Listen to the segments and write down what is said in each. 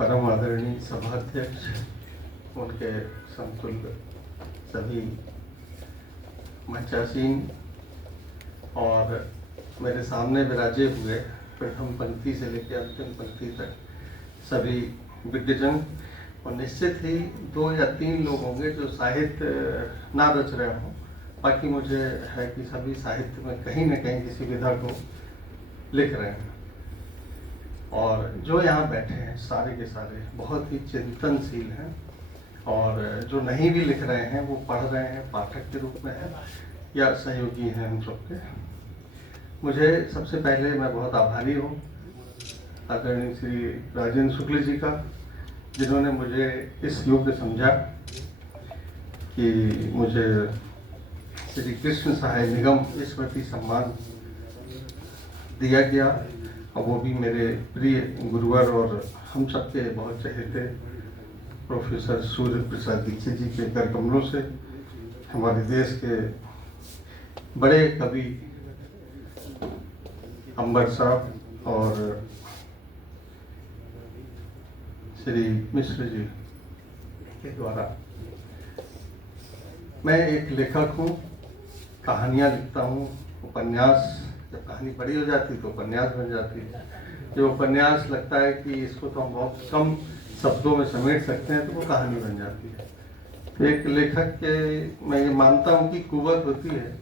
परम आदरणीय सभाध्यक्ष, उनके समतुल्य सभी मंचासीन और मेरे सामने विराजे हुए प्रथम पंक्ति से लेकर अंतिम पंक्ति तक सभी विद्वजन, और निश्चित ही 2 या 3 लोग होंगे जो साहित्य ना रच रहे हों। बाकी मुझे है कि सभी साहित्य में कहीं न कहीं किसी विधा को लिख रहे हैं, और जो यहाँ बैठे हैं सारे के सारे बहुत ही चिंतनशील हैं, और जो नहीं भी लिख रहे हैं वो पढ़ रहे हैं, पाठक के रूप में है या सहयोगी हैं हम सबके। मुझे सबसे पहले मैं बहुत आभारी हूँ आदरणीय श्री राजेंद्र शुक्ल जी का, जिन्होंने मुझे इस योग्य समझा कि मुझे श्री कृष्ण सहाय निगम स्मृति सम्मान दिया गया, और वो भी मेरे प्रिय गुरुवर और हम सबके बहुत चहेते प्रोफेसर सूर्य प्रसाद दीक्षित जी के कर कमलों से, हमारे देश के बड़े कवि अंबर साहब और श्री मिश्र जी के द्वारा। मैं एक लेखक हूँ, कहानियाँ लिखता हूँ, उपन्यास, जब कहानी बड़ी हो जाती तो उपन्यास बन जाती है। जो उपन्यास लगता है कि इसको तो हम बहुत कम शब्दों में समेट सकते हैं, तो वो कहानी बन जाती है। तो एक लेखक के मैं ये मानता हूँ कि कुवत होती है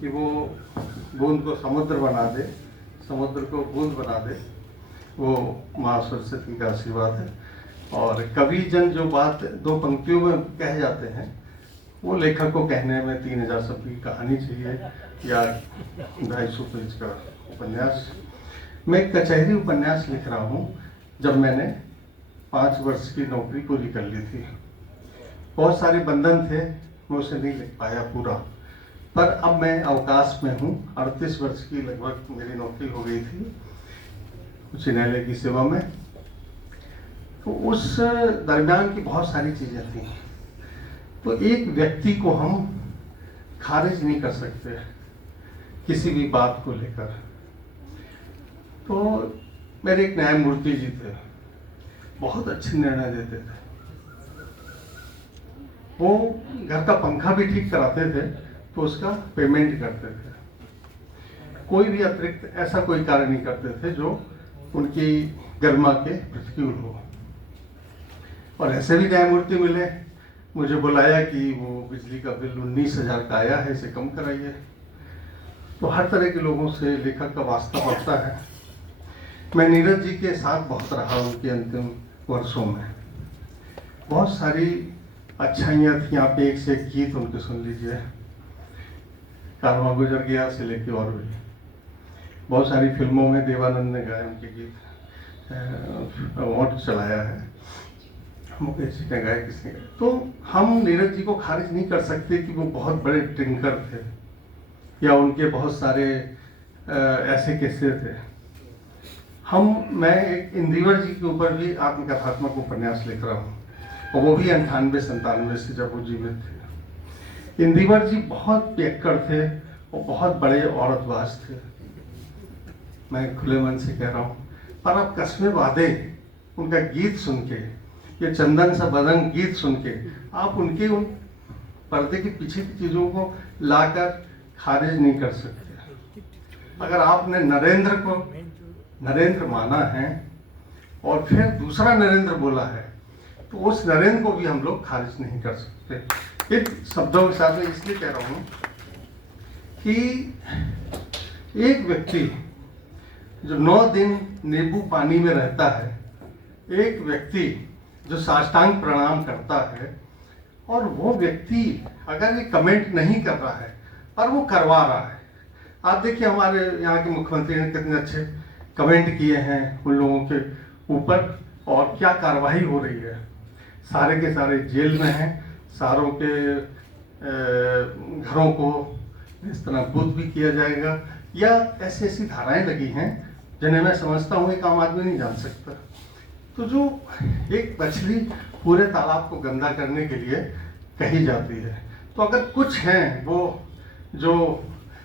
कि वो बूंद को समुद्र बना दे, समुद्र को बूंद बना दे, वो माँ सरस्वती का आशीर्वाद है। और कवि जन जो बात 2 पंक्तियों में कह जाते हैं, वो लेखक को कहने में 3000 शब्द की कहानी चाहिए या 250 पेज का उपन्यास। मैं एक कचहरी उपन्यास लिख रहा हूँ जब मैंने 5 वर्ष की नौकरी पूरी कर ली थी। बहुत सारे बंधन थे, मैं उसे नहीं लिख पाया पूरा, पर अब मैं अवकाश में हूँ। 38 वर्ष की लगभग मेरी नौकरी हो गई थी उच्च न्यायालय की सेवा में। तो उस दरमियान की बहुत सारी चीज़ें थी। तो एक व्यक्ति को हम खारिज नहीं कर सकते किसी भी बात को लेकर। तो मेरे एक न्यायमूर्ति जी थे, बहुत अच्छे निर्णय देते थे। वो घर का पंखा भी ठीक कराते थे तो उसका पेमेंट करते थे। कोई भी अतिरिक्त ऐसा कोई कार्य नहीं करते थे जो उनकी गरिमा के प्रतिकूल हो। और ऐसे भी न्यायमूर्ति मिले, मुझे बुलाया कि वो बिजली का बिल 19,000 का आया है, इसे कम कराइए। तो हर तरह के लोगों से लेखक का वास्ता पड़ता है। मैं नीरज जी के साथ बहुत रहा उनके अंतिम वर्षों में। बहुत सारी अच्छाइयाँ थी, आप एक से एक गीत उनके सुन लीजिए, कारवां गुजर गया से लेके और भी बहुत सारी फिल्मों में देवानंद ने गाए उनके गीत, अवार्ड चलाया है, मुकेश जी ने गाए, किसने गाए। तो हम नीरज जी को खारिज नहीं कर सकते कि वो बहुत बड़े ड्रिंकर थे या उनके बहुत सारे ऐसे किस्से थे। मैं एक इंदिवर जी के ऊपर भी आत्मकथात्मक उपन्यास लिख रहा हूँ, और वो भी 98-97 से जब वो जीवित थे। इंदिवर जी बहुत पियक्कड़ थे और बहुत बड़े औरतबाज थे, मैं खुले मन से कह रहा हूँ। पर अब कस्मे वादे उनका गीत सुन के, ये चंदन सा बदन गीत सुन के, आप उनके उन पर्दे के पीछे की चीज़ों को लाकर खारिज नहीं कर सकते। अगर आपने नरेंद्र को नरेंद्र माना है और फिर दूसरा नरेंद्र बोला है, तो उस नरेंद्र को भी हम लोग खारिज नहीं कर सकते। इन शब्दों के साथ मैं इसलिए कह रहा हूँ कि एक व्यक्ति जो 9 दिन नींबू पानी में रहता है, एक व्यक्ति जो साष्टांग प्रणाम करता है, और वो व्यक्ति अगर ये कमेंट नहीं कर रहा है पर वो करवा रहा है। आप देखिए हमारे यहाँ के मुख्यमंत्री ने कितने अच्छे कमेंट किए हैं उन लोगों के ऊपर, और क्या कार्रवाई हो रही है। सारे के सारे जेल में हैं, सारों के घरों को इस तरह बुद्ध भी किया जाएगा, या ऐसी ऐसी धाराएं लगी हैं जिन्हें मैं समझता हूँ एक आम आदमी नहीं जान सकता। तो जो एक मछली पूरे तालाब को गंदा करने के लिए कही जाती है, तो अगर कुछ हैं वो जो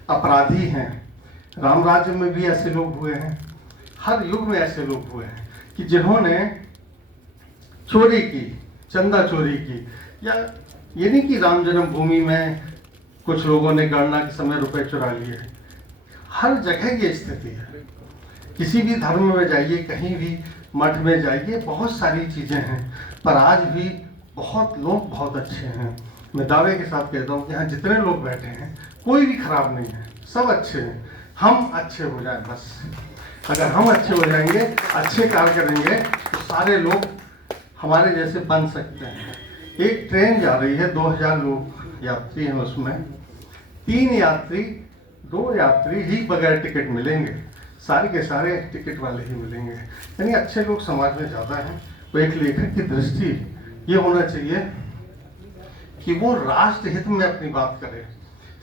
अपराधी हैं, राम राज्य में भी ऐसे लोग हुए हैं, हर युग में ऐसे लोग हुए हैं कि जिन्होंने चोरी की, चंदा चोरी की, या ये नहीं कि राम जन्मभूमि में कुछ लोगों ने गणना के समय रुपए चुरा लिए। हर जगह ये स्थिति है। किसी भी धर्म में जाइए, कहीं भी मठ में जाइए, बहुत सारी चीज़ें हैं, पर आज भी बहुत लोग बहुत अच्छे हैं। मैं दावे के साथ कहता हूँ कि यहाँ जितने लोग बैठे हैं कोई भी खराब नहीं है, सब अच्छे हैं। हम अच्छे हो जाएं बस। अगर हम अच्छे हो जाएंगे, अच्छे कार्य करेंगे, तो सारे लोग हमारे जैसे बन सकते हैं। एक ट्रेन जा रही है, 2000 लोग यात्री हैं उसमें, 2 यात्री ही बगैर टिकट मिलेंगे, सारे के सारे टिकट वाले ही मिलेंगे। यानी अच्छे लोग समाज में ज़्यादा हैं। तो एक लेखक की दृष्टि ये होना चाहिए कि वो राष्ट्र हित में अपनी बात करे,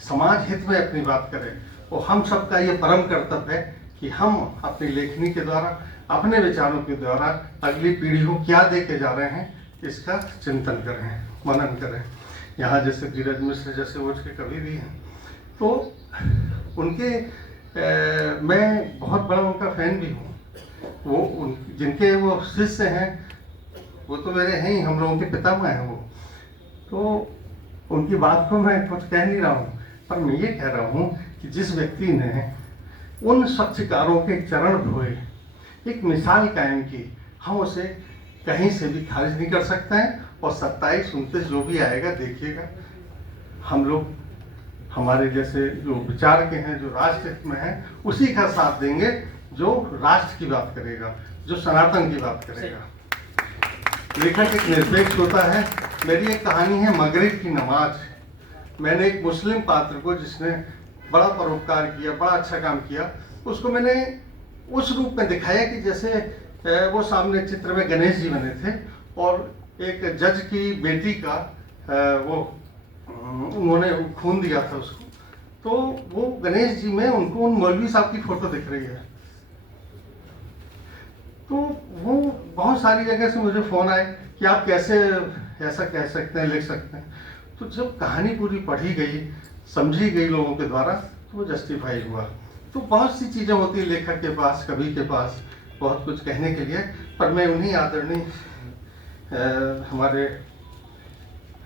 समाज हित में अपनी बात करे। और हम सबका ये परम कर्तव्य है कि हम अपनी लेखनी के द्वारा, अपने विचारों के द्वारा अगली पीढ़ी को क्या दे के जा रहे हैं, इसका चिंतन करें, मनन करें। यहाँ जैसे धीरज मिश्र जैसे उठ के कवि भी हैं, तो उनके मैं बहुत बड़ा उनका फैन भी हूँ। वो जिनके वो शिष्य हैं, वो तो मेरे हैं ही, हम लोगों के पितामह हैं वो। तो उनकी बात को मैं कुछ कह नहीं रहा हूँ, पर मैं ये कह रहा हूँ कि जिस व्यक्ति ने उन स्वच्छकारों के चरण धोए, एक मिसाल कायम की, हम उसे कहीं से भी खारिज नहीं कर सकते हैं। और 27-29 जो भी आएगा देखिएगा, हम लोग हमारे जैसे जो विचार के हैं, जो राष्ट्र हित में है, उसी का साथ देंगे, जो राष्ट्र की बात करेगा, जो सनातन की बात करेगा। लेखक एक निरपेक्ष होता है। मेरी एक कहानी है मगरिब की नमाज। मैंने एक मुस्लिम पात्र को, जिसने बड़ा परोपकार किया, बड़ा अच्छा काम किया, उसको मैंने उस रूप में दिखाया कि जैसे वो सामने चित्र में गणेश जी बने थे, और एक जज की बेटी का वो उन्होंने खून दिया था उसको, तो वो गणेश जी में उनको उन मौलवी साहब की फोटो दिख रही है। तो वो बहुत सारी जगह से मुझे फ़ोन आए कि आप कैसे ऐसा कह सकते हैं, लिख सकते हैं। तो जब कहानी पूरी पढ़ी गई, समझी गई लोगों के द्वारा, तो वो जस्टिफाई हुआ। तो बहुत सी चीज़ें होती हैं लेखक के पास, कवि के पास, बहुत कुछ कहने के लिए। पर मैं उन्हीं आदरणीय हमारे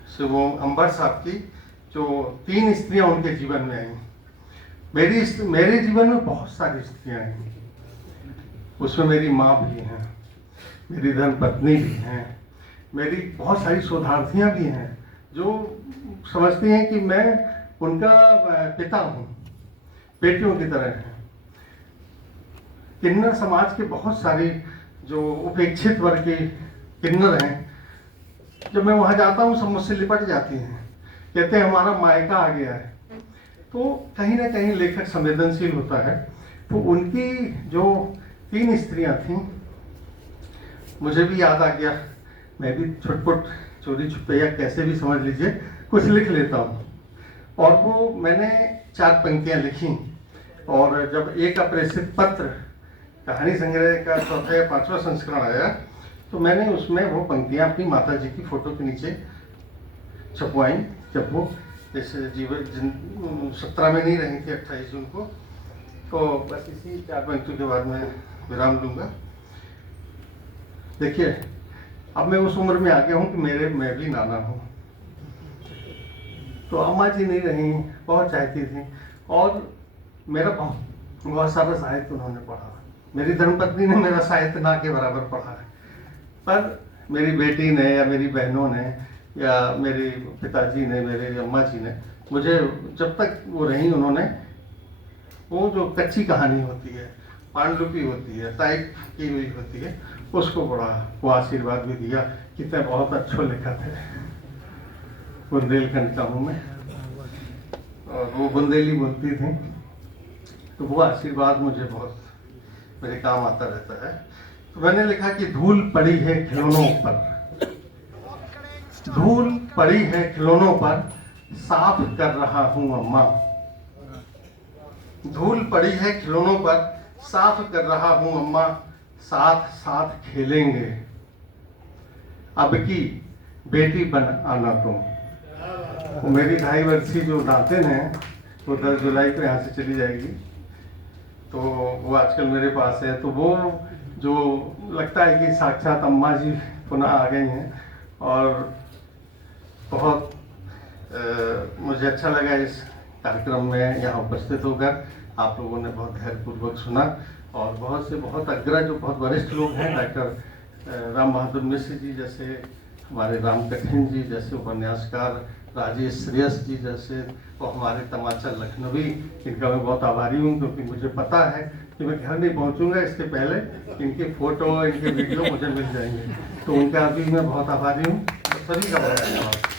शिवोम अंबर साहब की, जो 3 स्त्रियां उनके जीवन में आई। मेरे जीवन में बहुत सारी स्त्रियां आई, उसमें मेरी माँ भी हैं, मेरी धर्मपत्नी भी हैं, मेरी बहुत सारी शोधार्थियाँ भी हैं, जो समझती हैं कि मैं उनका पिता हूँ, बेटियों की तरह हैं। किन्नर समाज के बहुत सारे जो उपेक्षित वर्ग के किन्नर हैं, जब मैं वहाँ जाता हूँ सब मुझसे लिपट जाती हैं, कहते हैं हमारा मायका आ गया है। तो कहीं ना कहीं लेखक संवेदनशील होता है। तो उनकी जो 3 स्त्रियां थीं, मुझे भी याद आ गया। मैं भी छुटपुट, चोरी छुपैया, कैसे भी समझ लीजिए, कुछ लिख लेता हूँ। और वो मैंने 4 पंक्तियाँ लिखी, और जब एक अप्रेषित पत्र कहानी संग्रह का 4था या 5वां संस्करण आया, तो मैंने उसमें वो पंक्तियाँ अपनी माता जी की फोटो के नीचे छपवाई। जब वो जैसे 17 में नहीं रही थी, 28 जून को। तो बस इसी 4 पंक्तियों के बाद मैं विराम लूँगा। देखिए, अब मैं उस उम्र में आ गया हूँ कि मैं भी नाना हूँ। तो अम्मा जी नहीं रही, बहुत चाहती थी, और मेरा बहुत सारा साहित्य उन्होंने पढ़ा। मेरी धर्मपत्नी ने मेरा साहित्य ना के बराबर पढ़ा है, पर मेरी बेटी ने या मेरी बहनों ने या मेरे पिताजी ने, मेरे अम्मा जी ने मुझे, जब तक वो रही, उन्होंने वो जो कच्ची कहानी होती है, पांडुलिपि होती है, टाइप की हुई होती है, उसको बड़ा वो आशीर्वाद भी दिया कि तय बहुत अच्छो लिखा थे। बुंदेलखंड का हूँ मैं, और वो बुंदेली बोलती थी, तो वो आशीर्वाद मुझे बहुत मेरे काम आता रहता है। तो मैंने लिखा कि धूल पड़ी है खिलौनों पर, धूल पड़ी है खिलौनों पर, साफ कर रहा हूँ अम्मा। धूल पड़ी है खिलौनों पर, साफ कर रहा हूँ अम्मा, साथ साथ खेलेंगे, अब की बेटी बन आना तुम। वो मेरी 2.5 वर्षीय जो नातिन है, वो 10 जुलाई को यहाँ से चली जाएगी। तो वो आजकल मेरे पास है। तो वो जो लगता है कि साक्षात अम्मा जी पुनः आ गई हैं और बहुत मुझे अच्छा लगा इस कार्यक्रम में यहाँ उपस्थित होकर। आप लोगों ने बहुत धैर्यपूर्वक सुना और बहुत अग्रज बहुत वरिष्ठ लोग हैं, डॉक्टर राम बहादुर मिश्र जी जैसे, हमारे राम कठिन जी जैसे उपन्यासकार, राजेश श्रेयस जी जैसे, और हमारे तमाचा लखनवी, इनका मैं बहुत आभारी हूँ क्योंकि मुझे पता है कि मैं घर नहीं पहुँचूंगा इसके पहले इनके फोटो इनके वीडियो मुझे मिल जाएंगे, तो उनका भी मैं बहुत आभारी हूँ। सभी का बहुत धन्यवाद।